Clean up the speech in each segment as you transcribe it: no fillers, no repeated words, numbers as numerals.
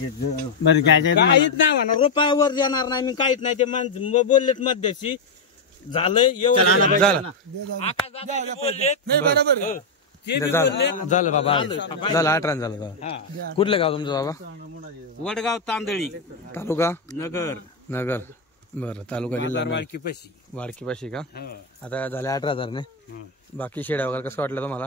बरं काहीच नाही म्हणा, रुपयावर देणार नाही मी, काहीच नाही. ते माणसं बोललेत मध्यशी झालंय नाही बरोबर झालं बाबा, झालं 18 झालं. कुठलं गाव तुमचं बाबा? वडगाव तांदळी, तालुका नगर. नगर. बरं, तालुका जिल्हा वाडकीपाशी. वाडकीपाशी का? आता झाले 18,000 ने. बाकी शेळ्या वगैरे कसं वाटलं तुम्हाला?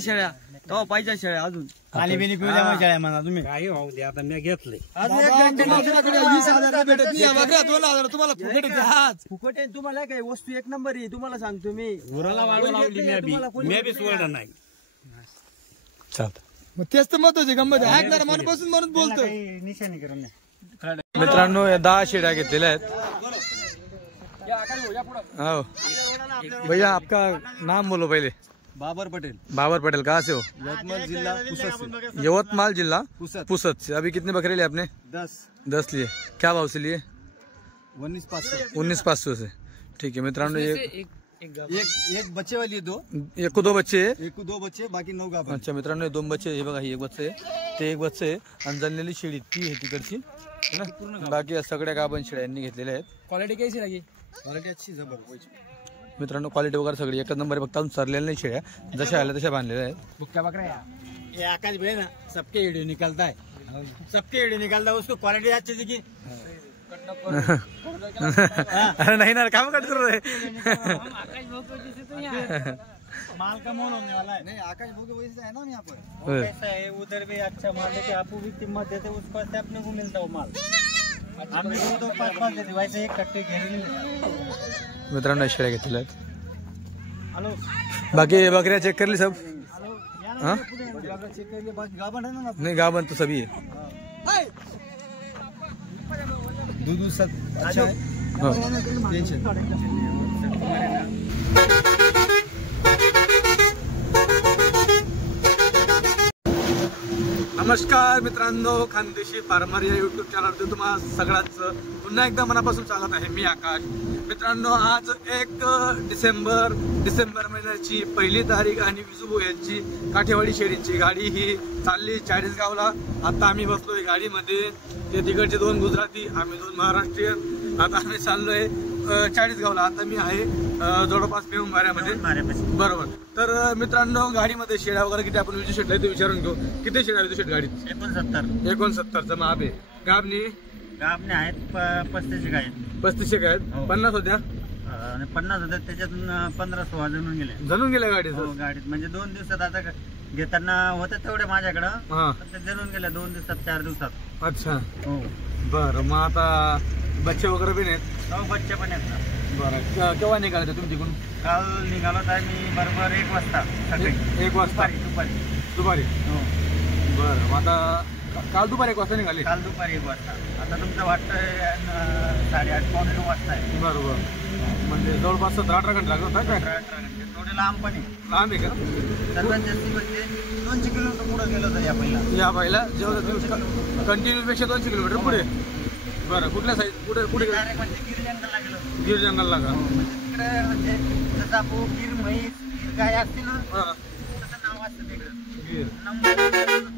शेळ्या तो पाहिजे, शेळ्या अजून पाणी बिनी पिऊ शेळ्या म्हणा तुम्ही. काही होऊ दे, आता मी घेतलंय. फुकट आहे तुम्हाला, काही वस्तू एक नंबर आहे तुम्हाला सांगतो मी. उराला वाढू लावली मी बी सोडा नाही. चालतं. मग तेच तर महत्वाचे गंमत आहे, ऐकणार मनापासून म्हणून बोलतो. निशाणी करून मित्रांनो, 10 शेळ्या घेतलेल्या आहेत. हो भैया, आपका नाम बोलो पहले. बाबर पटेल. बाबर पटेल, कहाँ से हो? यवतमाल जिला पुसद से. यवतमाल जिला पुसद से. अभी कितने बकरे लिए आपने? 10 लिए. क्या भाव से लिए? 19,500 से. ठीक है मित्रांनो, एक बच्चे वाली है, एक को 2 बच्चे है. एक को 2 बच्चे, बाकी 9 गाभण. अच्छा मित्रांनो, 2 बच्चे. हे बघा, ही एक बच्चे आहे, ते एक बच्चे आहे. आणि जणलेली शेळी ती आहे तिकडची है ना. बाकी सगळ्या गाभण शेळ्या यांनी घेतलेल्या आहेत. क्वालिटी कैसी लगी? क्वालिटी अच्छी जबरदस्त मित्रांनो, क्वालिटी वगैरे सगळी एकच नंबर. फक्त अजून सरलेल्या नाही शेळ्या, जशा आल्या तशा बांधलेल्या आहेत. बुक्का बकरा ये आकाश भाई ना, सबके वीडियो निकलता है, सबके वीडियो निकलता है. उसको क्वालिटी अच्छी दिखी. अरे नहीं ना, काम कट कर रहे. माल का मोल होने वाला है. नहीं, आकाश भोगे वैसे है ना यहाँ पर. वो कैसा है, उधर भी अच्छा माल है, आपको भी कीमत देते, उसको से अपने को मिलता वो माल. हम 2-5 देते, वैसे एक कट्टे घेरे नहीं. मित्रांनो, शेळ्या घेतलेल्या आहेत. हॅलो, बाकी बकऱ्या चेक करली सब? हाँ, चेक कर लिए, बाकी गाभण है ना. नहीं गाभण तो सभी है. दूध सब अच्छा है. टेंशन. नमस्कार मित्रांनो, खानदेशी फार्मर या युट्यूब चॅनलवरती तुम्हाला सगळ्यांचं पुन्हा एकदा मनापासून स्वागत आहे. मी आकाश. मित्रांनो, आज 1 डिसेंबर महिन्याची 1 तारीख आणि विजूभाऊ यांची काठेवाडी शेळींची गाडी ही चालली चाळीसगावला. आता आम्ही बसलोय गाडीमध्ये. ते तिकडचे 2 गुजराती, आम्ही 2 महाराष्ट्रीयन. आता आम्ही चाललोय चाळीसगावला. आता मी आहे जवळपास पेवंबाऱ्यामध्ये. बरोबर. तर मित्रांनो, गाडीमध्ये शेळ्या वगैरे किती आपण विजू शेटला ते विचारून घेऊ. किती शेळ्या विजू शेट गाडीत? 69चं माप आहे. गाबने आहेत 35 गाय. 35 काय आहेत? 50 होत्या. 50 होत्या, त्याच्यातून 15-16 जणून गेल्या गाडीत. गाडीत म्हणजे 2 दिवसात. आता घेताना होत्या तेवढ्या माझ्याकडं, ते जणून गेल्या 2 दिवसात 4 दिवसात. अच्छा, हो. बरं. मग आता बच्चे वगैरे पण आहेत? हो, बच्चे पण आहेत ना. बरं. केव्हा निघाले तुमच्याकडून? काल निघालो तर मी बरोबर 1 वाजता सकाळी. 1 वाजता दुपारी. हो. बरं. मग आता काल दुपारी 1 वाजता निघाले? काल दुपारी 1 वाजता. आता तुमचं वाटतंय 8:30-9 वाजता आहे. बरोबर. म्हणजे जवळपास 17-18 घंटे लागत होता काय? 18 घंटे. थोडे लांब पण आहे. लांब आहे का? सर्वात जास्ती म्हणजे 200 किलोमीटर पुढे गेलो होतं या पहिला जेव्हा कंटिन्यू पेक्षा 200 किलोमीटर पुढे. बरं. कुठल्या साईड कुठे म्हणजे गिर जंगलला गेलो. गिर जंगलला का? तिकडे म्हणजे जसं आपण गिर म्हैस, गिर गाय असतील तसं नाव असतं वेगळं.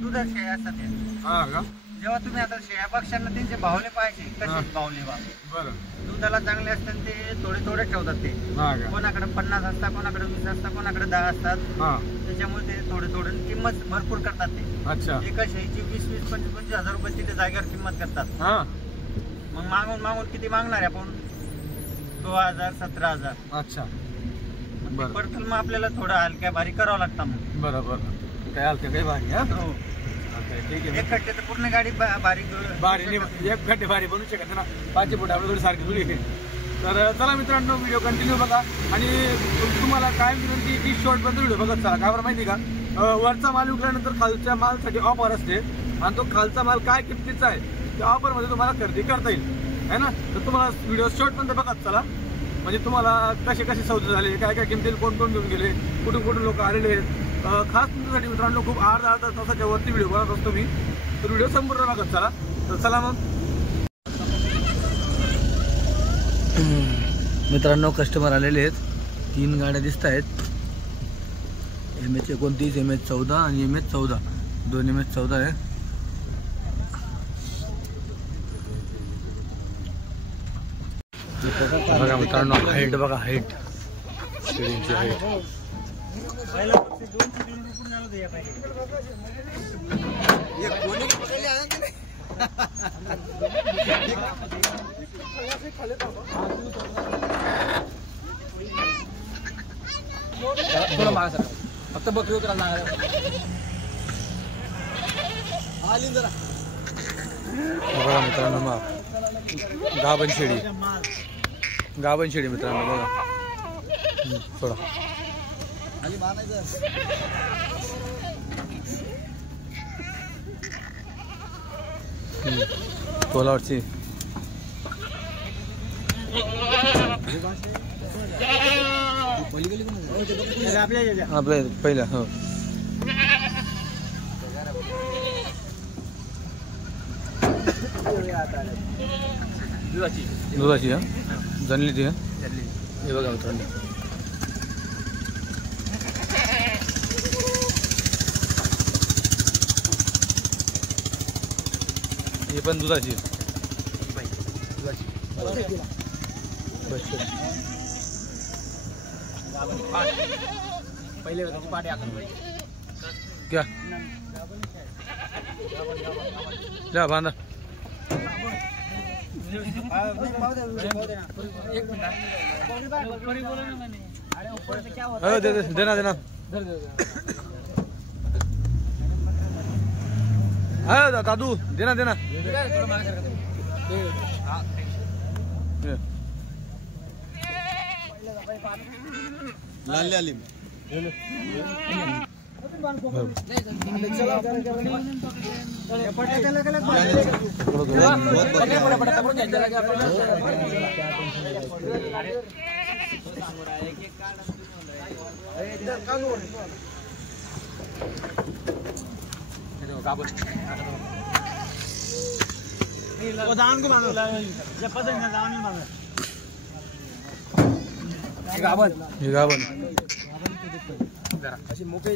दुधात शेळ्या असतात त्या. हा का? जेव्हा तुम्ही आता शेळ्या पक्ष्यांना त्यांचे भावले पाहिजे, कसे भावले बा. बरं. दुधाला चांगले असतात ते थोडे ठेवतात. ते कोणाकडे 50 असतात, कोणाकडे 20 असतात, कोणाकडे 10 असतात. त्याच्यामुळे ते थोडे किंमत भरपूर करतात. ते अच्छा, एका शेळीची 20-25 हजार रुपये तिथे जागेवर किंमत करतात. मग मागून किती मागणार आहे आपण? 16,000-17,000. अच्छा. परतून मग आपल्याला थोडं हलक्या भारी करावं लागतं. मग बरोबर. काय हलक्या काही भारी? हो. ठीक आहे. 1 खड्डे तर पूर्ण गाडी बारीक 1 खड्डे भारी बनवू शकत ना. 5 फूट आपल्या थोडी सारखी जुळी. तर चला मित्रांनो, व्हिडिओ कंटिन्यू बघा. आणि तुम्हाला काय विनंती की शॉर्ट बद्दल व्हिडिओ बघत चला. काय बरं माहिती का, वरचा माल विकल्यानंतर खालच्या मालसाठी ऑफर असते. आणि तो खालचा माल काय किमतीचा आहे त्या ऑफरमध्ये तुम्हाला खरेदी करता येईल, है ना. तर तुम्हाला व्हिडिओ शॉर्ट पण बघत चला. म्हणजे तुम्हाला कसे सौदे झाले, काय किमतीला कोण घेऊन गेले, कुठून लोक आलेले आहेत. खास तुमच्यासाठी मित्रांनो खूप अर्धा तासाच्या वरती व्हिडिओ बनवत असतो मी. तर व्हिडिओ संपूर्ण बघत चला. तर चला मग मित्रांनो, कस्टमर आलेले आहेत. 3 गाड्या दिसत आहेत. MH29, MH14 आणि MH14, दोन MH14 आहे. बघा मित्रांनो, हाईट बघा, हाईट शेळींची हाईट. थोडं मागा सर, फक्त बकरी उतरायला लागला. बघा मित्रांनो, मग गाभण शेळी, गाभण शेळी मित्रांनो बघा. थोडा कोलावरची आपल्या पहिला. हो दुधाची जनली ती. हे बघा मित्रांनो, हे पण दुधाची. पहिले क्या जा बांधा. देना देना. दादू देना देना. लाल आली गाभण अशी मोकळी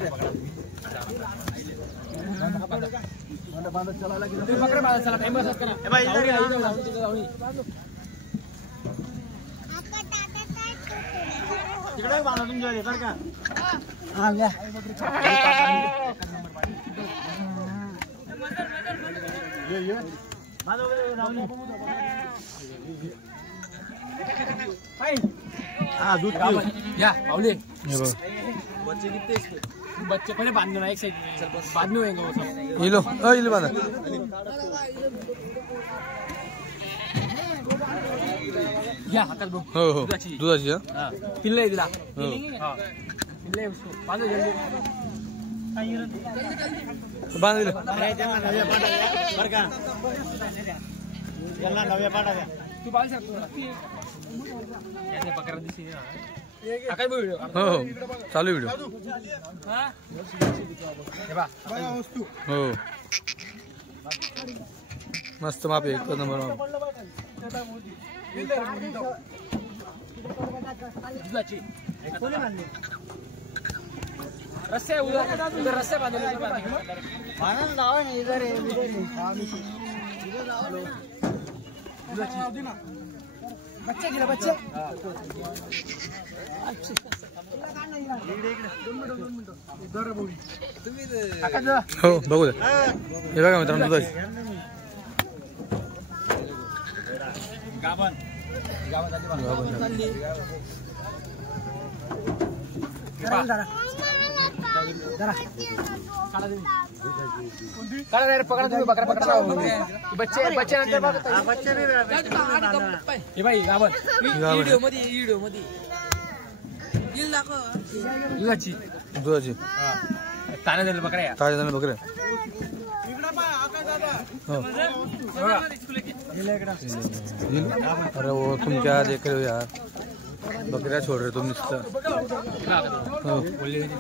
तिकडे बांधा तुमच्या बरं का. दूध या पावले. बच्चे पहले बांधने ना एक साइड, बाद में होएंगे वो सब. ये लो बांधा. या हातात बघ. हो हो दुधाची. हां पिल्ले दिला. हां पिल्ले उसको बांधो जल्दी. बांध दिलं. अरे त्यांना नव्या पाटा द्या बरं का, त्यांना नव्या पाटा द्या. तू बांध शकतो त्याने बकरा दिसली ना. काय व्हिडिओ. हो हो चालू व्हिडिओ. हां हे बा हो मस्त माप आहे, एक नंबर माप. दुधाची रस्से उधर रस्से बांधले. बच्चे दिला बच्चे. हो बघू द्या. हे बघा मित्रांनो दुधाची. गाभण पकडा तुम्ही बकरा पकडा. बच्चे बच्चे नंतर बच्चे हे बाई गाभण व्हिडिओ मध्ये दुधाची दुधाची ताना दिलं बकरा. ताजे झाले बकरे. हो अरे वो तुम क्या देख रहे हो यार, बकरिया छोड़ रहे तुम नुसतं. हो बोलले एक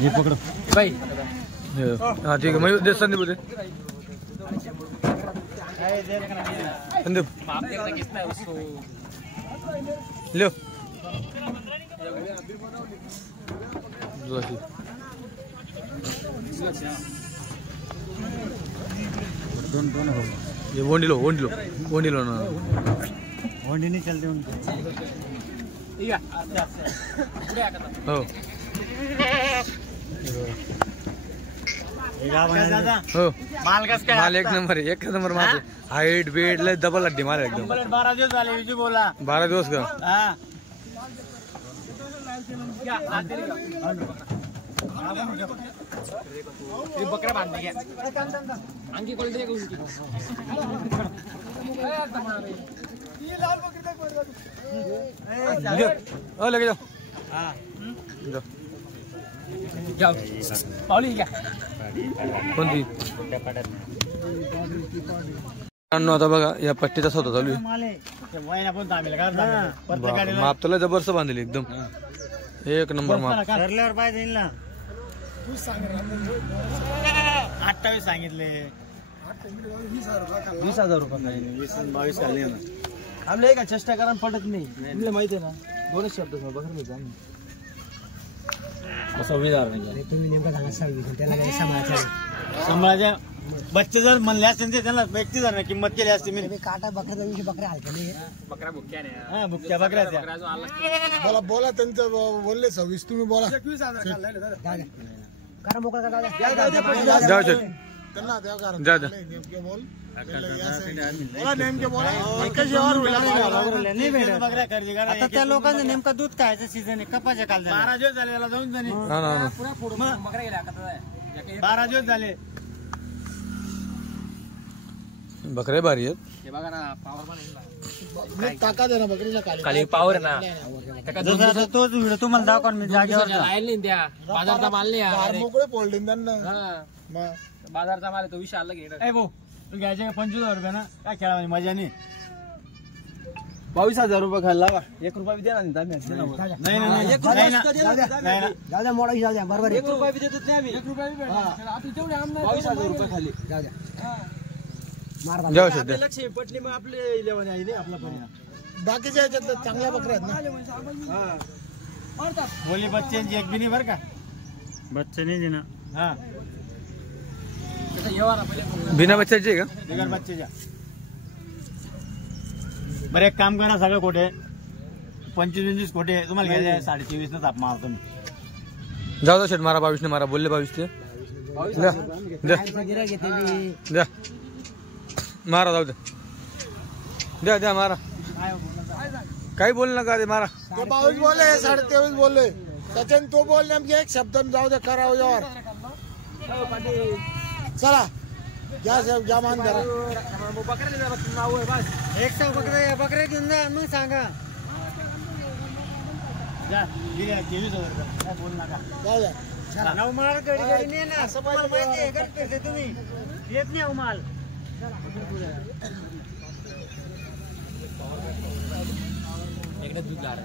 हे पकड बाई हा ठीक आहे मयूर दे संदीप होते संदीप लो दोन हो ये वोंडिलो वोंडिलो वोंडिलो ना होंडी नहीं चलते उनके हो हो माल कस काय माल एक नंबर माल हाईट वेट लय डबल अड्डी माल एकदम 12 दिवस झाले विजू बोला 12 दिवस का हा बकरा बांधने घ्या आणखी क्वालिटी आहे ओ लेके जाओ जाऊ पावली घ्या कोणती आता बघा या पट्टीचा सौदा चालू आहे माप तुला जबरदस्त बांधली एकदम एक नंबर माप ठरल्यावर पाहिजे येईल ना 28 सांगितले 20,000 रुपये 22 खाल्ले ना आपल्या एका चेष्टा करा पडत नाही आपल्याला माहिती आहे ना दोनच शब्द बघा मी जाण 26,000 नाही तुम्ही नेमका सांगा 26 त्याला काय सांभाळायचं सांभाळायच्या बच्चे जर म्हणले असते ना त्यांना 31,000 किंमत केली असते मी काटा बकऱ्या दिवशी बकऱ्या हलक्या नाही बकरा भुक्क्या नाही हा भुक्क्या बकऱ्या बोला त्यांचं बोलले 26 तुम्ही बोला कारण मोकळा करा जाओ चल त्यांना द्या कारण जा नेमके बोल बोला नेमके बोला एकच यावर होईल नाही भेटत बकऱ्या खरेदी करा आता त्या लोकांचं नेमका दूध खायचं सीझन आहे कपाच्या काल 12 दिवस झाले त्याला जाऊन जाणे हा ना पुरा फोडून बकऱ्या गेल्या आता 12 दिवस झाले बकरे भारी आहेत हे बघा ना पावर पण ताकद आहे ना बकरीला खाली पावर आहे ना जसं तोच व्हिडिओ तुम्हाला दाखवा मी जागेवर नाही द्या बाजारचा माल नाही मोकळे फोल्ड त्यांना मग बाजारचा माल तो विषय आला घेणार ए भाऊ तू घ्यायचे का 25,000 रुपये ना काय खेळा मजा नाही 22,000 रुपये खायला लावा 1 रुपया बी द्या ना नाही जाऊ द्या मोडा जाऊ द्या बरोबर 1 रुपया बी देतो नाही आम्ही 1 रुपया बी भेटणार आपली तेवढे आमदार 22,000 रुपये खाली जाऊ द्या जाऊ सध्या लक्ष्मी पटली मग आपले इलेवन आहे नाही आपला पण बाकीच्या याच्यात चांगल्या बकऱ्या आहेत ना बोली बच्चे एक भी नहीं भर का बच्चे नहीं देना हाँ बिना बच्चाची आहे का बिगर बच्चेच्या बरं एक काम करा सगळं खोटे 25-25 खोटे तुम्हाला घ्यायचे 23.5 न ताप मारतो मी जाऊ शेट मारा 22 ने मारा बोलले 22 ते द्या मारा जाऊ द्या द्या मारा काही बोल नका ते मारा ते 22 बोलले 23.5 बोलले त्याच्यानं तो बोल नेमके एक शब्द जाऊ दे करावं यावर चला घ्या मान जरा एक सौ बकरे घेऊन जा मग सांगा जा 23,000 काय बोल नका जाऊ द्या नऊ माल गडी गडी नाही ना तुम्हाला माहिती आहे का करते तुम्ही येत नाही हो माल एकदा दूध गार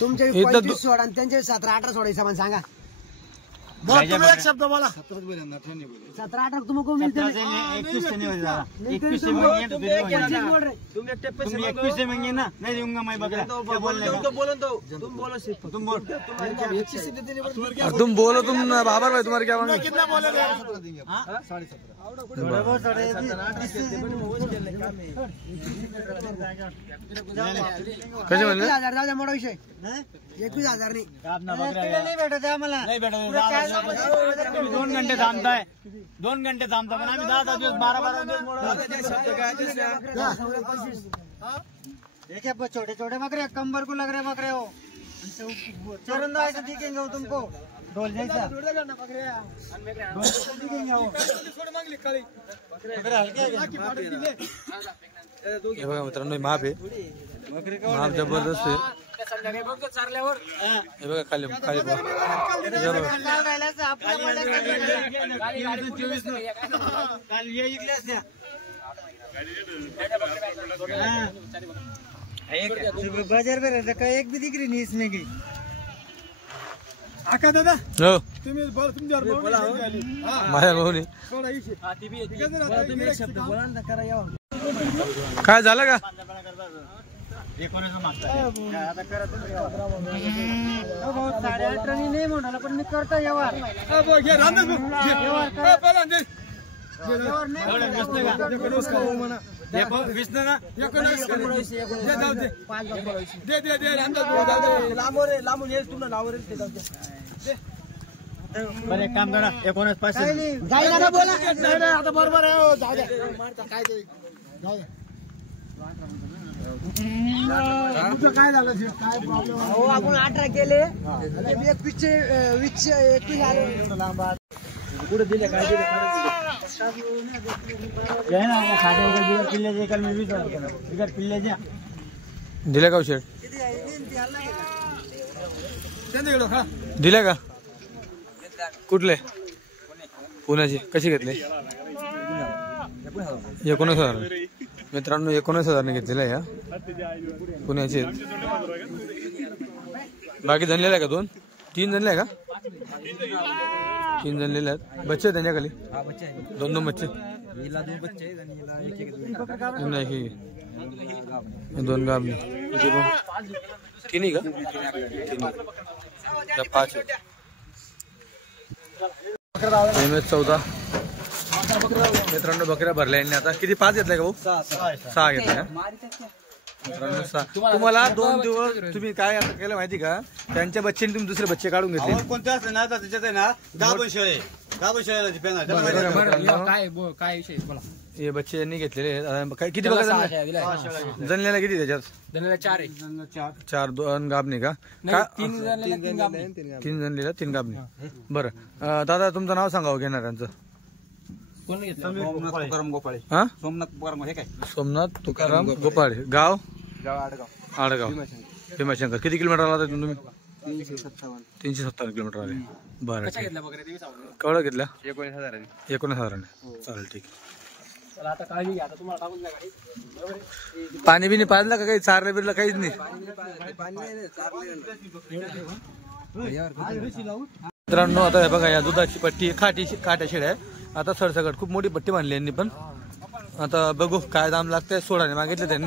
तुमचे 25 सोडा आणि त्यांचे 17-18 सोडायचं सामान सांगा बोल तुम्ही एक शब्द बोला 17-18 तुमको मिलते 21 से नहीं हो रहा 21 से मांगे तो तुम एक टेप पे तुम 21 से मांगे ना नहीं दूंगा मैं बकरा क्या बोलने का बोलो तो तुम बोलो सिर्फ तुम बोल तुम बोलो तुम बाबर भाई तुम्हारे क्या मांगे कितना बोले थोड़े बहुत थोड़े कसे म्हणले 21,000 जाऊ द्या मोठा विषय 21,000 नाही नहीं भेटत है आम्हाला नहीं भेटत 2 घंटे थांबताय 2 घंटे थांबता पण आम्ही 10 दिवस 12 दिवस देखिए छोटे छोटे बकरे कंबर को लग रहे बकरे हो चरंदा ऐसा दिखेंगे वो तुमको ढोल जैसा दिखेंगे वो बकरे हल्के हे बघा मित्रांनो माप आहे माप जबरदस्त आहे हे बघा खाली खाली काल ये इकले बाजार भरायचा काय एक बी दिकरी नाही इसमें की आका दादा हो तुम्ही तुमच्यावर माझ्या भाऊने शब्द बोला ना करा यावं. काय झालं का आता करा तुम्ही 18.5 नाही म्हणाला पण मी करतो व्यवहार लांबून येईल तुम्हाला लावून बरं एक काम करा 19,500 आता बरोबर आहे हो, जाऊ द्या काय ते जाऊ द्या. तुमचं काय झालं काय प्रॉब्लेम हो आपण 18 केले 21 आले कुठे दिले काय दिले पिल्ल्याचे काल मी 20,000 केला बिगर पिल्ल्याच्या दिल्या का शेट दिल्या का कुठले पुण्याचे कसे घेतले 19,000 मित्रांनो 19,000 घेतलेलं आहे या पुण्याचे बाकी जनलेला आहे का 2-3 जनले आहे का 3 जनलेले आहेत बच्चे त्यांच्या खाली 2 बच्चे 2 गाब 3 का 5 14 मित्रांनो बकऱ्या भरल्या यांनी आता किती 5 घेतल्या का भाऊ 6 घेतल्या मित्रांनो 6 तुम्हाला 2 दिवस तुम्ही काय आता केलं माहिती का त्यांच्या बच्चे तुम्ही दुसरे बच्चे काढून घेतले कोणते असते ना त्याच्यात आहे ना गाभण शेळी काय विषय बोला हे बच्चे यांनी घेतलेले आहेत. काय किती बघा जनलेला किती त्याच्यात 4 2 गाबणी का 3 जनलेला 3 गाबणी बरं दादा तुमचं नाव सांगावं घेणाऱ्यांचं हा सोमनाथ तुकाराम गोपाळे गाव आडगाव भीमाशंकर किती किलोमीटर आला तुम्ही 357 किलोमीटर आले बरं केवढं घेतल्या 19,000 चालेल ठीक पाणी बिनी पाजलं का काही चारलं बिरलं काहीच नाही मित्रांनो आता हे बघा या दुधाची पट्टी काट्या शेड आहे आता सरसकट खूप मोठी पट्टी बांधली यांनी पण आता बघू काय दाम लागतंय 16 मागितले त्यांनी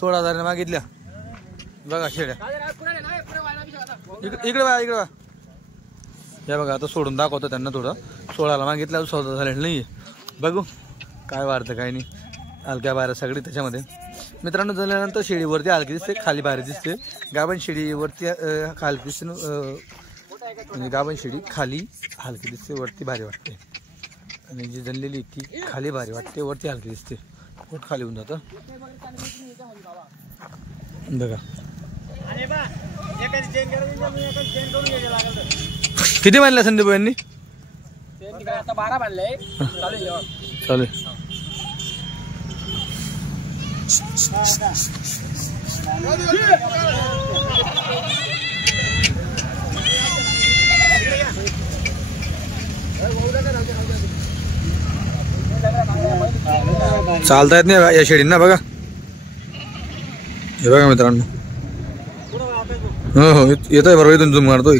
16,000 मागितल्या बघा शेड्या इकडे बघा या बघा आता सोडून दाखवतो त्यांना थोडं 16 मागितलं सौदा झालेलं नाहीये बघू काय वाढतं काय नाही हलक्या बाहेर सगळी त्याच्यामध्ये मित्रांनो झाल्यानंतर शेळीवरती हलकी दिसते खाली बाहेर दिसते गाभण शेळीवरती हलकी दिसते म्हणजे गाभण शेळी खाली हलकी दिसते वरती भारी वाटते आणि जी जनलेली ती खाली भारी वाटते वरती हलकी दिसते पोट खाली होऊन जातं बघा किती बांधल्या संदीप यांनी 12 बांधले चालेल चालता येत नाही या शेळींना बघा हे बघा मित्रांनो हो हो येतोय बरोबर इथून झूम मारतोय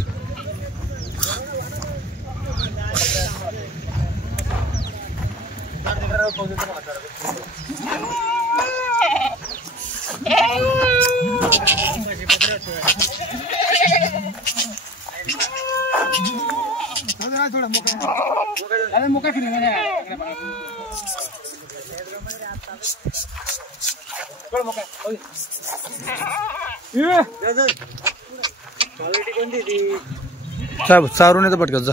चारून येतं पटकन जा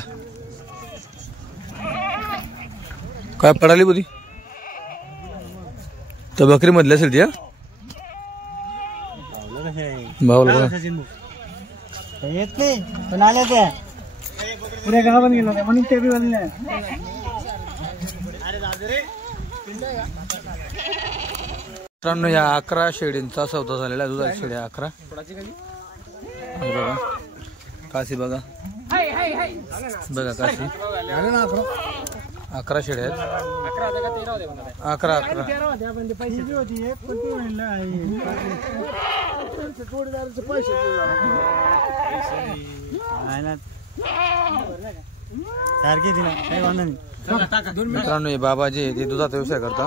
काय पडाली बुधी तर बकरी मधली असेल ती भाऊला येत नाही पण आल्या त्या पुऱ्या गावात गेलो म्हणून ते बी बनले मित्रांनो या 11 शेळींचा सौदा झालेला दुधाची शेळ्या 11 बघा काशी बघा बघा काशी 11 शेळ्या आहेत. 11 पैसे होती एक पण ती म्हणलं जोडीदाराचे पैसे सारखे दिला काही वांधा नाही. मित्रांनो हे बाबा जे ते दुधाचा व्यवसाय करता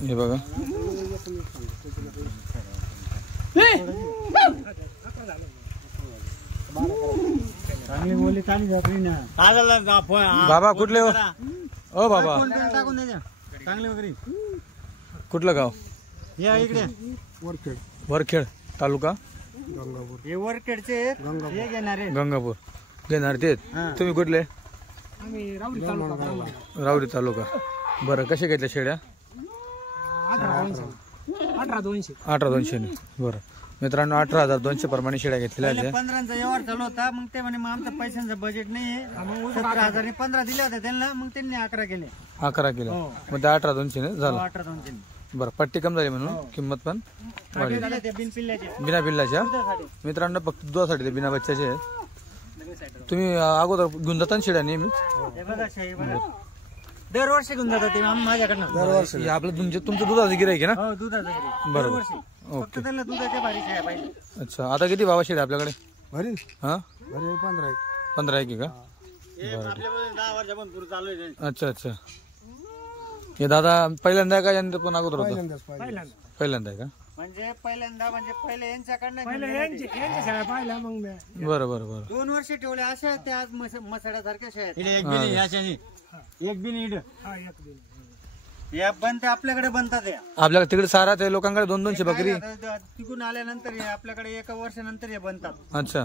हे बघा. चांगली बोली चालू जाते ना. बाबा कुठले हो? ओ बाबा टाकून द्यायच्या चांगले वगैरे. कुठलं गाव? या इकडे वरखेड तालुका हे वरखेडचे हे घेणारे गंगापूर घेणार ते. तुम्ही कुठले? रावरी तालुका. बरं कसे घेतल्या शेळ्या? 18,200. बरं मित्रांनो 18,200 प्रमाणे शेळ्या घेतलेल्या आहेत. 15चा व्यवहार चालू होता. मग ते म्हणे मग आमचं पैशांचं बजेट नाहीये. 17,000 15 दिले होते त्यांना. मग त्यांनी 11 केले. 11 केलं मग ते 18,200 झालं. 18,200 बरं पट्टी कम झाली म्हणून किंमत पण वाढली. बिन पिल्ल्याचे बिना पिल्लाच्या. मित्रांनो फक्त दुधासाठी ते बिना बच्चाचे आहेत. तुम्ही अगोदर घेऊन जाता शेळ्या नेहमी? दरवर्षी घेऊन जातात ते माझ्याकडनं. दरवर्षी आपलं तुमचं दुधाचं गिऱ्हाईक आहे ना? हो दुधाचं गिऱ्हाईक. बरोबर. फक्त त्यांना दुधाच्या भारी शेळ्या पाहिजे. अच्छा आता किती बाबा शेळ्या आपल्याकडे? भरी हा 15 आहे का? आपल्याकडे 10 वर्षापासून पुढे चालू आहे. अच्छा हे दादा पहिल्यांदा आहे का यांचं पण अगोदर होतं? पहिल्यांदा आहे का? म्हणजे पहिल्यांदा म्हणजे पहिले यांच्याकडनं पाहिला मग बरं 2 वर्ष ठेवले अशा त्या आज मसाड्यासारख्या शेळ्या. एक बिन इड या बनते आपल्याकडे बनतात. आपल्याकडे तिकडे सारा ते लोकांकडे 200-200 बकरी. तिकून आल्यानंतर हे आपल्याकडे 1 वर्षानंतर हे बनतात. अच्छा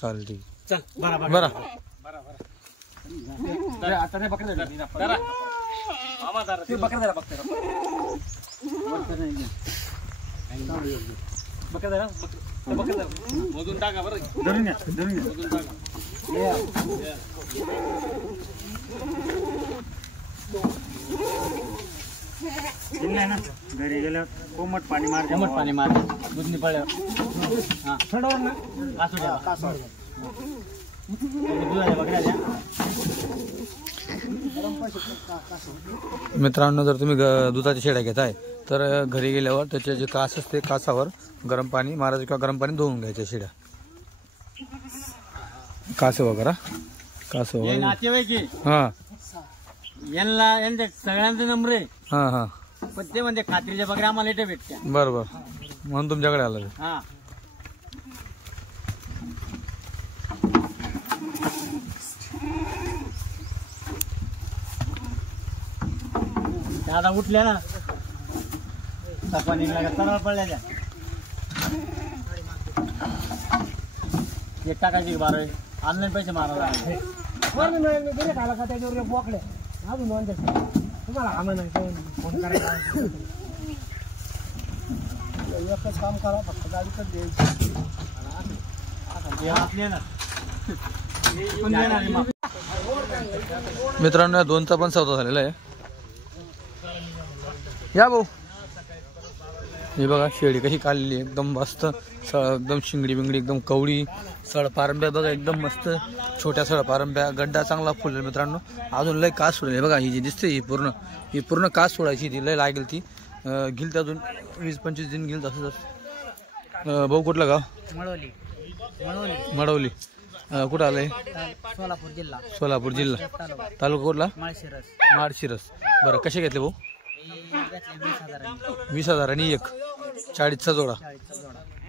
चालेल ठीक. चल बरोबर बरं आता नाही बकऱ्या मोजून टाका बरं. धरून घ्या ना. घरी गेल्यावर कोमट पाणी मार. दूध निपाळल्यावर मित्रांनो जर तुम्ही दुधाच्या शेळ्या घेताय तर घरी गेल्यावर त्याचे जे कास असते कासावर गरम पाणी मारायचं किंवा गरम पाणी धुवून घ्यायच्या शेळ्या. कास वगैरे कास वगैरे हा यांच्या सगळ्यांचे नंबर आहे. हा पण ते म्हणजे खात्रीच्या बकऱ्या आम्हाला इथे भेटत्या. बरोबर म्हणून तुमच्याकडे आलं. हा दादा उठल्या ना सपा निघला सरळ पडल्या एक टाकायची 12 ऑनलाईन पैसे मारायला त्याच्यावर बोकड्या अजून तुम्हाला आम्हा नाही फोन करायला एकच काम करा फक्त गाडी तर द्यायची. मित्रांनो 2चा पण सौदा झालेला आहे. या भाऊ हे बघा शेळी कशी काढलेली एकदम मस्त. एकदम शिंगडी बिंगडी एकदम कवडी. सळ पारंब्या बघा एकदम मस्त. छोट्या सळ पारंब्या. गड्डा चांगला फुलला मित्रांनो. अजून लय कास सोडले बघा. ही जी दिसते ही पूर्ण कास सोडायची. ती लय लागेल ती घेईल तर अजून 20-25 दिन घेईल तसं. भाऊ कुठलं गाव? मळवली. कुठं आलंय? सोलापूर जिल्हा. तालुका कुठला? माळशिरस. बरं कसे घेतले भाऊ? 20,000 आणि 1 40चा जोडा.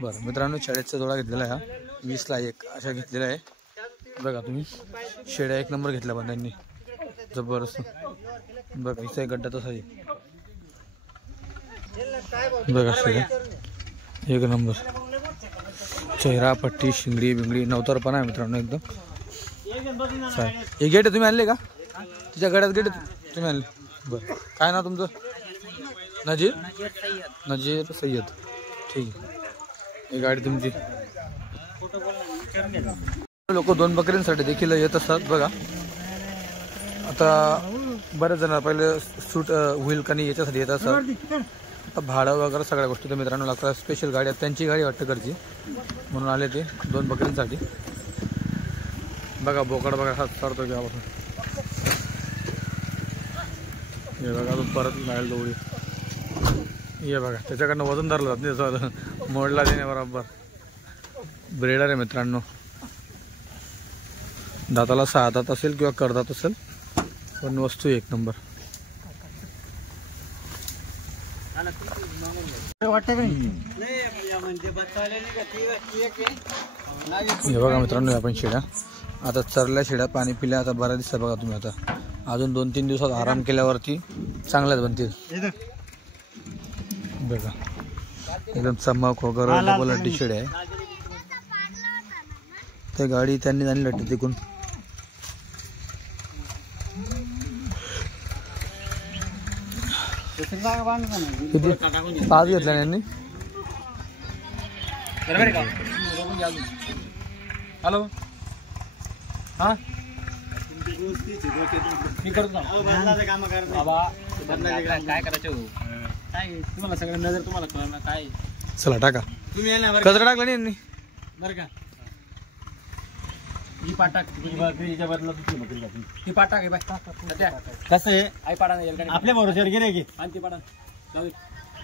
बरं मित्रांनो 40चा जोडा घेतलेला आहे. 20ला 1 अशा घेतलेला आहे. बघा तुम्ही शेळ्या 1 नंबर घेतल्या पण त्यांनी जबरदस्त. बघा इथं गड्डा तसा आहे. बघा शेळ्या 1 नंबर. चेहरा पट्टी शिंगडी बिंगडी नवतरपणा आहे मित्रांनो एकदम. हे गेट तुम्ही आणले का? तिच्या गड्यात गेट तुम्ही आणले? बरं काय नाव तुमचं? नजीर सय्यद. ठीक आहे. ही गाडी तुमची. लोक 2 बकऱ्यांसाठी देखील येत असतात बघा. आता बरेच जण पहिले सूट होईल का नाही याच्यासाठी येत असतात. आता भाडं वगैरे सगळ्या गोष्टी तर मित्रांनो लागतात. स्पेशल गाडी त्यांची गाडी वाटतं घरची म्हणून आले ते 2 बकऱ्यांसाठी. बघा बोकड बघा हात सरतो गावापासून. हे बघा अजून परत जायला दौडी. हे बघा त्याच्याकडनं वजन धरलं जात नाही त्याचं मोडला देणे बरोबर. ब्रेडर आहे मित्रांनो. दाताला 6 दात असेल किंवा करदात असेल पण वस्तू एक नंबर. वाटतं का हे बघा मित्रांनो आपण शेळ्या आता चरल्या शेळ्या पाणी पिल्या आता बऱ्याच दिवसात बघा तुम्ही. आता अजून 2-3 दिवसात आराम केल्यावरती चांगल्याच बनतील. बघा एकदम चमक वगैरे लड्डी शेळ्या आहे. ते गाडी त्यांनी आणली वाटते तिकून. किती 5 घेतल्या यांनी. हॅलो हा मी करतो काय करायचं काय तुम्हाला सगळं नजर तुम्हाला कळणार काय. चला टाका. तुम्ही कचरा टाकला नाही यांनी बरं का. ही पाटाक बकरीच्या बदला ही पाटाक आहे बाय. कसं आहे आई पाडा आपल्या भरोश्यावर गिरे की आणि ती पाडा जाऊ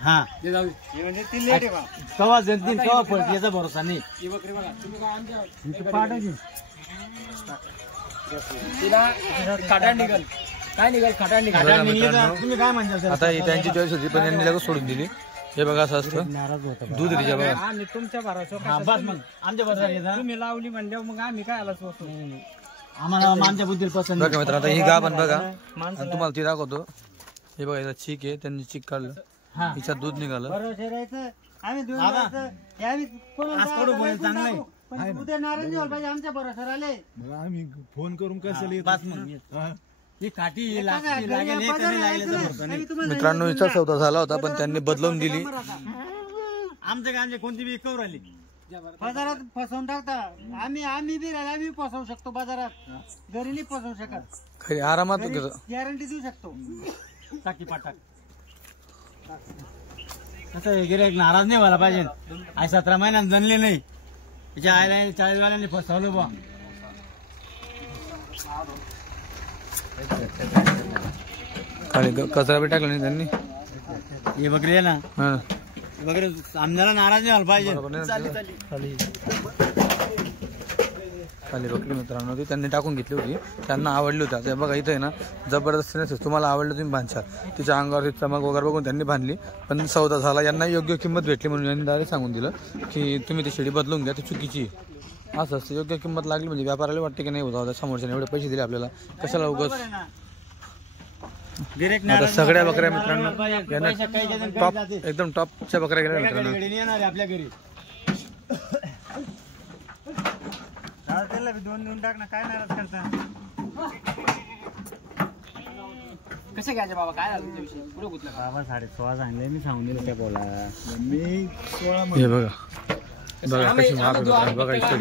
हा ते जाऊ म्हणजे ती लेट आहे कवा जनतील कवा पडते याचा भरोसा नाही. ती बकरी बघा तुम्ही काय आमच्या पाठायची तिला खाटाण निघल काय निघल खाटाण निघल. बघा मित्रांनो, तुम्ही काय म्हणता आता ही त्यांची चॉईस होती पण यांनी लगेच सोडून दिली. हे बघा असं असतं नाराज होता दूध तिच्या बघा. आणि तुमच्या भरोसा बस मग आमच्या बरोबर तुम्ही लावली म्हणल्यावर मग आम्ही काय आला सोडतो. आम्हाला आमच्या बुद्धीला पसंत बघा मित्रांनो आता ही गाभण बघा आणि तुम्हाला ती दाखवतो. हे बघा याचा चीक आहे त्यांनी चीक काढलं हिच्यात दूध निघालं. भरोशा राहायचं आम्ही दूध द्यायचं. आम्ही कोणाला चांगलं आहे पण उद्या नाराज नाही व्हायला पाहिजे आमच्या भरोश्यावर आले. आम्ही फोन करून कसं बस मग ही काठी लागेल हे कधी लागेल याचा भरोसा नाही. मित्रांनो हिचा सौदा झाला होता पण त्यांनी बदलवून दिली. आमच्या गावचे कोणती बी कवर आली बाजारात फसवून टाकता. आम्ही बी राहिले आम्ही फसवू शकतो बाजारात. घरी नाही फसवू शकत. खरी आरामात गॅरंटी देऊ शकतो. टाकी पाटाक कसं गिऱ्हाईक नाराज नाही व्हायला पाहिजे. आई 17 महिन्यात जनले नाही तिच्या आईला 40 वाल्यांनी फसवलं बा. खाली कचरा बी टाकला नाही त्यांनी. हे बकरी आहे ना हा बकरी आमदाला नाराज नाही व्हायला पाहिजे. खाली बकरी मित्रांनो ती त्यांनी टाकून घेतली होती. त्यांना आवडली होती. आता बघा इथं आहे ना जबरदस्ती नसेल तुम्हाला आवडलं तुम्ही बांधशाल. तिच्या अंगावरती चमक वगैरे बघून त्यांनी बांधली पण सौदा झाला. यांना योग्य किंमत भेटली म्हणून यांनी डायरेक्ट सांगून दिलं की तुम्ही ती शेळी बदलून घ्या ती चुकीची आहे. असं असतं योग्य किंमत लागली म्हणजे व्यापाराला वाटते की नाही होता समोरच्याने एवढे पैसे दिले आपल्याला कशाला उगाच. आता सगळ्या बकऱ्या मित्रांनो यांना टॉप एकदम टॉपच्या बकऱ्या गेल्या मित्रांनो. आपल्या घरी त्याला 2 देऊन टाक ना काय नाराज करता. कसं घ्यायचं बाबा काय झालं तुमच्याविषयी पुढे गुतलं का. बाबा 16.5 सांगले मी सांगून दिलं त्या बोला मी 16 हे बघा बघा कशी माप आहे मित्रांनो. बघा इकडे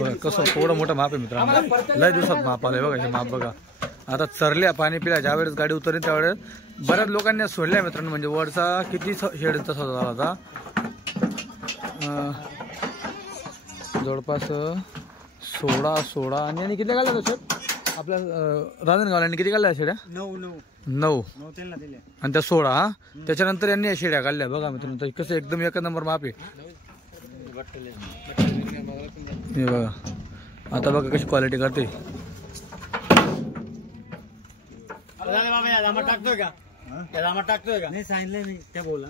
बघा कसं थोडं मोठं माप आहे मित्रांनो. लय दिवसात माप आलंय बघा हे माप बघा. आता चरल्या पाणी पिल्या ज्यावेळेस गाडी उतरली त्यावेळेस बऱ्याच लोकांनी सोडल्या मित्रांनो. म्हणजे वरचा किती शेडचा सौदा झाला होता जवळपास 16 आणि किती काढल्या तसे आपल्या रांजणगावला किती काढल्या शेड्या 9 आणि त्या 16 हा त्याच्यानंतर यांनी या शेड्या काढल्या बघा मित्रांनो. कसं एकदम एक नंबर माप आहे हे बघा. आता बघा कशी क्वालिटी करते. बाबा टाकतोय का टाकतोय का नाही सांगितलंय मी त्या बोला.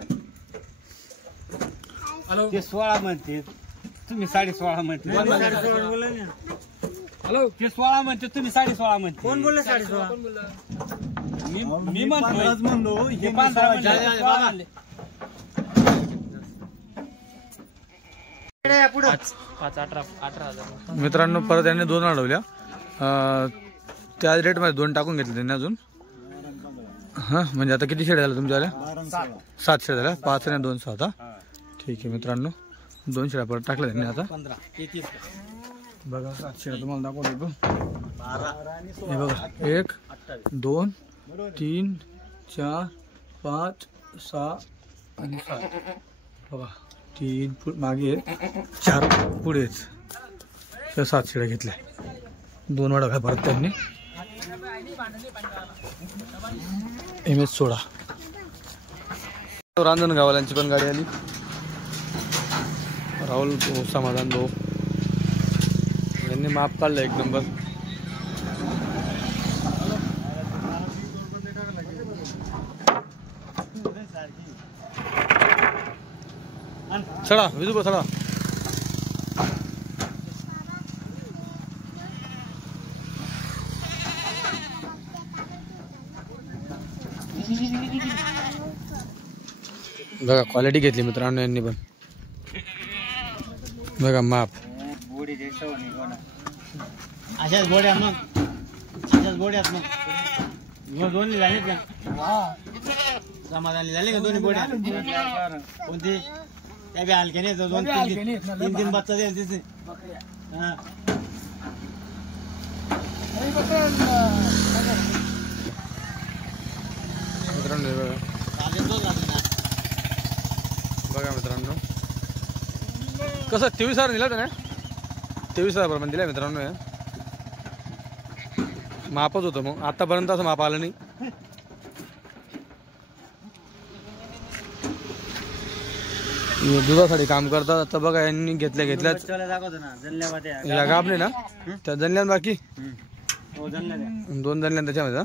हॅलो ते 16 म्हणते तुम्ही 16.5 म्हणते. हॅलो ते 16 म्हणते तुम्ही 16.5 म्हणते. कोण बोलले 16.5 मी म्हणतो हे 15 मित्रांनो परत त्यांनी 2 अडवल्या. त्या रेटमध्ये 2 टाकून घेतले त्यांनी अजून. हां म्हणजे आता किती शेड्या झाल्या तुमच्या 7 शेड्या झाल्या. 5 आणि 2 7 ठीक आहे मित्रांनो. 2 शेड्या परत टाकल्या त्यांनी आता 15 33 बघा 7 शेड्या तुम्हाला दाखवतो. हे बघा 1 2 3 4 5 6 आणि 7 बघा 3 मागे 4 पुढेच 7 शेड्या घेतल्या. 2 वाडा काय परत त्यांनी MS16 रांजण गावाल्यांची पण गाडी आली. राहुल भाऊ, समाधान भाऊ यांनी माप काढलं 1 नंबर. चढा विजू चढा. बघा क्वालिटी घेतली मित्रांनो यांनी पण. बघा माप अशाच गोड्या मग अशाच गोड्यात मग दोन्ही झाले का समाधानी झाले का दोन्ही गोड्या कोणती त्या बी हलक्या नाही 2-3 बच्चा दे तिथे. बघा मित्रांनो कसं 23,000 दिला त्याने. 23,000 पण दिला मित्रांनो. मापच होतं मग आतापर्यंत असं माप आलं नाही. दुधासाठी काम करतात. आता बघा यांनी घेतल्याच या गाबले ना त्या जनल्यान बाकी 2 जनल्यान त्याच्यामध्ये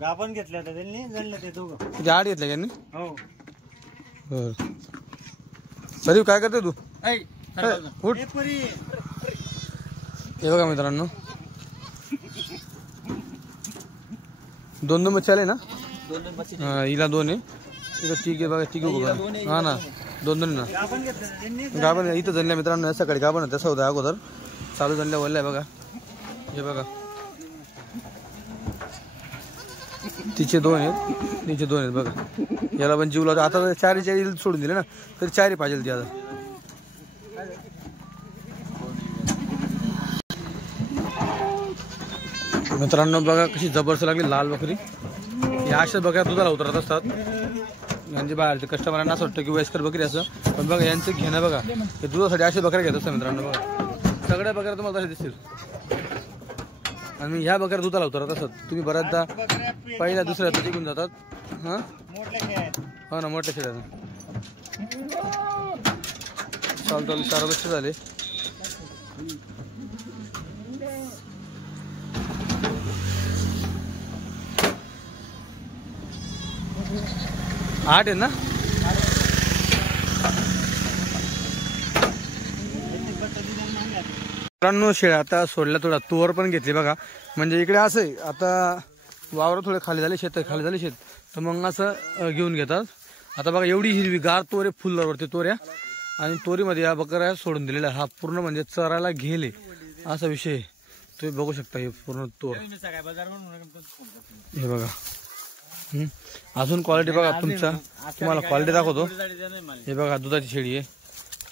गाभण घेतल्या होत्या त्यांनी जनलं ते दोघं. किती 8 घेतल्या त्यांनी. हो सरी काय करते तू उठ. परी हे बघा मित्रांनो 2 बच्चे आले ना. हिला 2 आहे इथं 3 आहे बघा. 3 बघा हा ना 2 ना गाभण घेतलं त्यांनी. गाभण इथं जनल्या मित्रांनो. सकाळी गाभण होत्या सौदा अगोदर चालू जनल्या वळल्या बघा. हे बघा तिचे 2 आहेत तिचे 2 आहेत बघा. याला पण जीव लावतो. आता 4 सोडून दिले ना तरी 4 पाहिजे ती आता. मित्रांनो बघा कशी जबरदस्त लागली लाल बकरी. या अशा बकऱ्या दुधाला उतरत असतात. म्हणजे बाहेरचे कस्टमरांना असं वाटतं की वयस्कर बकरी असं पण बघा यांचं घेणं बघा हे दुधासाठी अशा बकऱ्या घेत असतात मित्रांनो. बघा सगळ्या बकऱ्या तुम्हाला तशा दिसतील आणि ह्या बकऱ्या दुधाला उतरत असतात. तुम्ही बऱ्याचदा पहिल्या दुसऱ्या तर टिकून जातात. हां हो ना मोठ्या शेळ्या चालू 4 वर्ष झाले. आठ आहे ना. मित्रांनो शेळ्या आता सोडल्या थोडा तुवर पण घेतली बघा. म्हणजे इकडे असं आहे आता वावर थोडे खाली झाले शेत खाली झाले शेत तर मग असं घेऊन घेतात. आता बघा एवढी हिरवी गार तोरे फुलवरती तोऱ्या आणि तोरीमध्ये या बकऱ्या सोडून दिलेल्या. हा पूर्ण म्हणजे चरायला घेले असा विषय तुम्ही बघू शकता. हे पूर्ण तोर हे बघा. अजून क्वालिटी बघा तुमचा तुम्हाला क्वालिटी दाखवतो. हे बघा दुधाची शेळी आहे.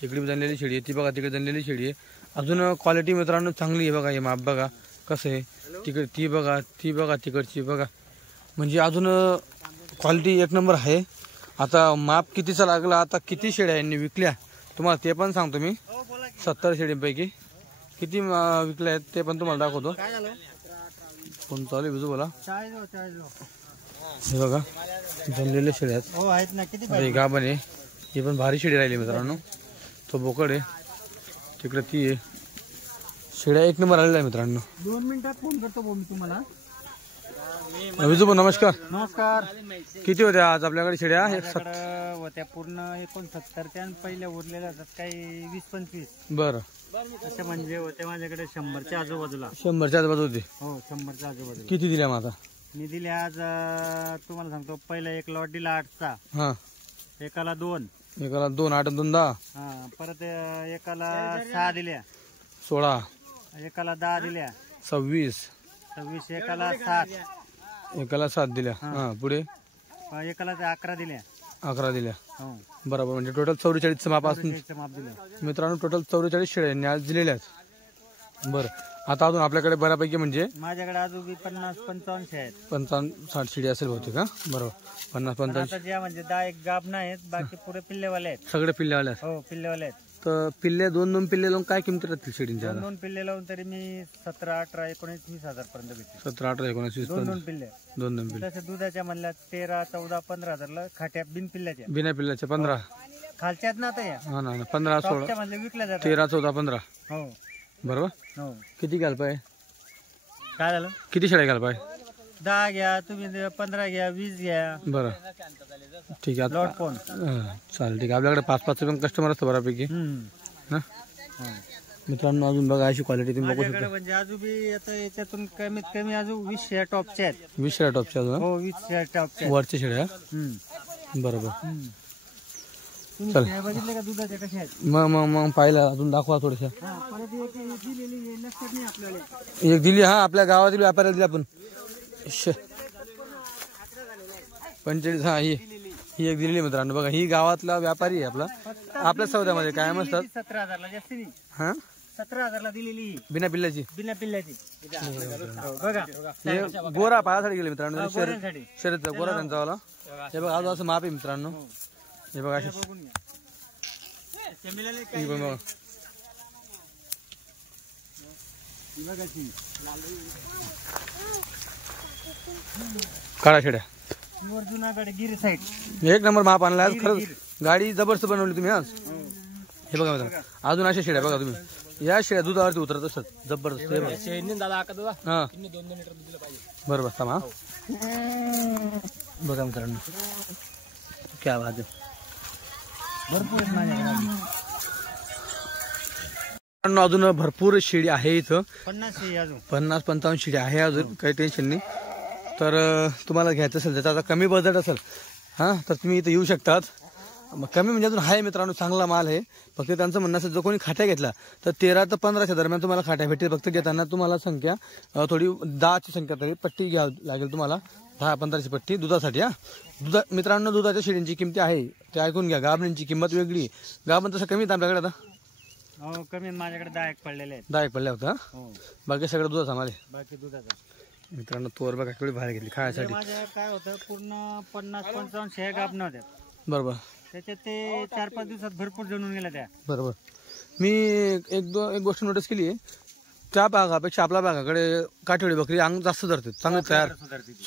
तिकडे जनलेली शेळी आहे. ती बघा तिकडे जनलेली शेळी आहे. अजून क्वालिटी मित्रांनो चांगली आहे बघा. हे माप बघा कसं आहे. तिकडे ती बघा तिकडची बघा. म्हणजे अजून क्वालिटी 1 नंबर आहे. आता माप कितीचा लागला आता किती शेळ्या यांनी विकल्या तुम्हाला ते पण सांगतो मी. 70 शेळींपैकी किती विकल्या आहेत ते पण तुम्हाला दाखवतो. फोन चालू बिजू बोला. हे बघा जनलेले शेळ्या आहेत. गाभण आहे. ही पण भारी शेळी राहिली मित्रांनो. तो बोकड आहे तिकडे ती आहे. शेळ्या 1 नंबर आलेला आहे मित्रांनो. 2 मिनिटात फोन करतो मी तुम्हाला. विजू नमस्कार. नमस्कार. किती होत्या आज आपल्याकडे शेळ्या. होत्या पूर्ण 69 त्या पहिल्या उरलेल्या काही 20-25. बरं असे म्हणजे होते माझ्याकडे 100च्या आजूबाजूला. 100च्या आजूबाजू होती. हो 100च्या आजूबाजूला. किती दिल्या मग आता. मी दिले आज तुम्हाला सांगतो. पहिला 1 लॉट दिला 8चा. हा एकाला 2 8 2 10. हा परत एकाला 6 दिल्या. 16 एकाला 10 दिल्या. 26 एकाला 7. एकाला 7 दिल्या. हा पुढे एकाला 11 दिल्या. 11 दिल्या. हो बरोबर. म्हणजे टोटल 44चं माप असून माप दिलं मित्रांनो. टोटल 44 शेळ्यांनी आज दिलेल्या आहेत. बरं आता अजून आपल्याकडे बऱ्यापैकी म्हणजे माझ्याकडे अजून 50-55 आहेत. 55-60 शेळी असेल होते का. बरोबर 50-55 ज्या म्हणजे 10 एक गाभ नाहीत. बाकी पुरे पिल्लेवाले आहेत. सगळे पिल्लेवाले आहेत. हो पिल्लेवाले आहेत. तर पिल्ले दोन पिल्ले लावून काय किंमत राहतील शेळींच्या? दोन पिल्ले लावून तरी मी 17, 18, 19, 20,000 पर्यंत भेटते. 17, 18, 19, 20 दोन पिल्ले. दोन पिल्ले. तसं दुधाच्या म्हणल्या 13, 14, 15,000ला खाट्या बिन पिल्ल्याच्या. बिना पिल्ल्याचे 15. खालच्यात ना आता या हा ना 15, 16, म्हणले विकल्या जातात. 13, 14, 15. हो बरोबर. हो. किती घाल पाय? काय झालं? किती शेळ्या घाल पाय? 10 घ्या तुम्ही, 15 घ्या, 20 घ्या. बरं ठीक आहे. लॉट फोन चालेल ठीक आहे. आपल्याकडे 5-5 पण कस्टमर असतं बऱ्यापैकी ना. मित्रांनो अजून बघा अशी क्वालिटी तुम्ही बघू माझ्याकडे म्हणजे अजून बी आता याच्यातून कमीत कमी अजून 20 शेळ्या टॉपच्या आहेत. 20 शेळ्या टॉपच्या अजून. हो 20 शेळ्या टॉपच्या आहेत. वरच्या शेळ्या. बरोबर. तुम्ही शेळ्या बघितल्या का दुधाच्या कशा आहेत? मग पाहिलं अजून दाखवा थोड्याशा. परत एक दिलेली आहे, लक्षात नाही आपल्याला. एक दिली. हा आपल्या गावातील व्यापाऱ्याला दिली आपण 45. हा ही एक दिलेली मित्रांनो बघा. ही गावातला व्यापारी आहे आपला. आपल्या सौद्यामध्ये कायम असतात. 17,000ला जास्त नाही. हा 17,000ला दिलेली बिना पिल्ल्याची. बिना पिल्ल्याची. बघा हे गोरा पायासाठी गेले मित्रांनो. गोऱ्यांसाठी. शर्यत गोरा त्यांचा वाला. हे बघा आज असं माप आहे मित्रांनो. हे बघा अशी बघून घ्या. ही पण बघा. काळा शेड्या जुनागड गिरी साईड. एक नंबर माप आणला आज. खरंच गाडी जबरदस्त बनवली तुम्ही आज. हे बघा मित्रांनो अजून अशा शेड्या बघा तुम्ही. या शेड्या दुधावरती उतरत असतात जबरदस्त. हे बघा हा बरोबर थांबा. बघा मित्रांनो क्या बात आहे. भरपूर आहेत माझ्याकडे. मित्रांनो अजून भरपूर शेळी आहे इथं. 50 आहे अजून. 50-55 शेळी आहे अजून. काही टेन्शन नाही. तर तुम्हाला घ्यायचं असेल त्याचा आता कमी बजेट असेल हां तर तुम्ही इथं येऊ शकतात. कमी म्हणजे अजून आहे मित्रांनो चांगला माल आहे. फक्त त्यांचं म्हणणं असेल जो कोणी खाट्या घेतला तर 13 ते 15च्या दरम्यान तुम्हाला खाट्या भेटेल. फक्त घेताना तुम्हाला संख्या थोडी 10ची संख्या तरी पट्टी घ्यावी लागेल तुम्हाला. 10-15ची पट्टी दुधासाठी. हा मित्रांनो दुधाच्या शेळींची किंमत आहे ते ऐकून घ्या. गाभणींची किंमत वेगळी. गाभण तसं कमी आपल्याकडे आता. हो कमी माझ्याकडे 10 पडलेले आहेत. 10 पडल्या होत्या. हो बाकी सगळं दुधाचा माल आहे. बाकी दुधाचा. मित्रांनो तोर बघा केवढी बाहेर घेतली खायसाठी. माझ्या काय होतं पूर्ण 50-55 शेळ्या गाभण होत्या. बरोबर. त्याच्यात ते 4-5 दिवसात भरपूर जणून गेल्या त्या. बरोबर. मी एक गोष्ट नोटीस केली आहे. त्या भागापेक्षा आपल्या भागाकडे काठवडी बकरी अंग जास्त धरते. चांगली तयार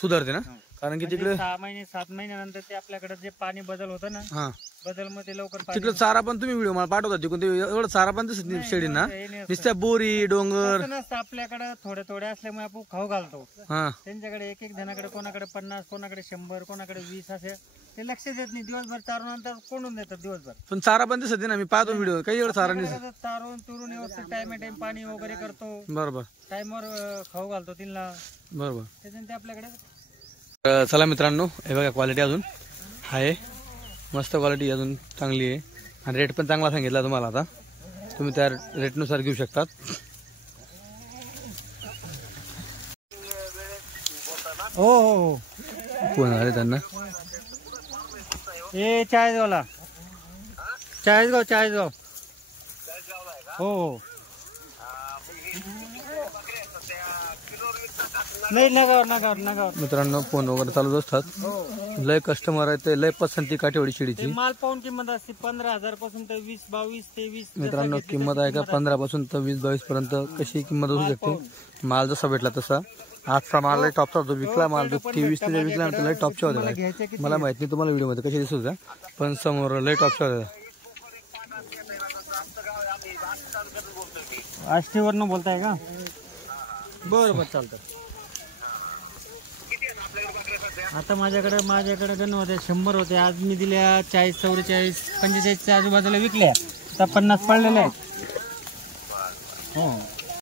सुधारते ना. कारण की तिकडे 6 महिने 7 महिन्यानंतर ते आपल्याकडे जे पाणी बदल होतं ना. हा बदल मध्ये लवकर तिकडे चारा पण तुम्ही व्हिडिओ मला पाठवता तिकडून. ते एवढं चारा पण दिसत नाही शेळींना. नुसत्या बोरी डोंगर. आपल्याकडे थोडे असल्यामुळे आपण खाऊ घालतो. हा त्यांच्याकडे एक जणाकडे कोणाकडे 50, कोणाकडे 100, कोणाकडे 20 असे ते लक्ष देत नाही. दिवसभर चारून कोणून देतात दिवसभर. पण चारा पण दिसत ना. मी पाहतो व्हिडिओ काही एवढं चारा नाही. चारून तुरून व्यवस्थित टाइम पाणी वगैरे करतो. बरोबर. टाइमवर खाऊ घालतो तिला. बरोबर. त्याच्यानंतर ते आपल्याकडे. चला मित्रांनो हे बघा क्वालिटी अजून आहे. मस्त क्वालिटी अजून चांगली आहे. आणि रेट पण चांगला सांगितला तुम्हाला. आता तुम्ही त्या रेटनुसार घेऊ शकतात. हो हो हो कोण आले त्यांना. हे चाळीसगावला. चाळीसगाव. हो हो नाही नगावर. मित्रांनो फोन वगैरे चालूच असतात. लय कस्टमर आहे ते लय पसंती काठेवाडी शेळीची. माल पाहून किंमत असते 15,000 पासून तर 20, 22, 23. मित्रांनो किंमत आहे का 15 पासून तर 20-22 पर्यंत कशी किंमत असू शकते. माल जसा भेटला तसा. आजचा माल लय टॉपचा होतो. विकला माल 23 ते विकला लय टॉपच्या होत्या. मला माहित नाही तुम्हाला व्हिडिओ मध्ये कशी दिसत होत्या पण समोर लय टॉपच्या होत्या. आष्टीवरनं बोलताय का? बरं चालतं. आता माझ्याकडे गण होते 100 होते. आज मी दिल्या 40, 44, 45च्या आजूबाजूला विकल्या. आता 50 पडलेल्या आहेत. हो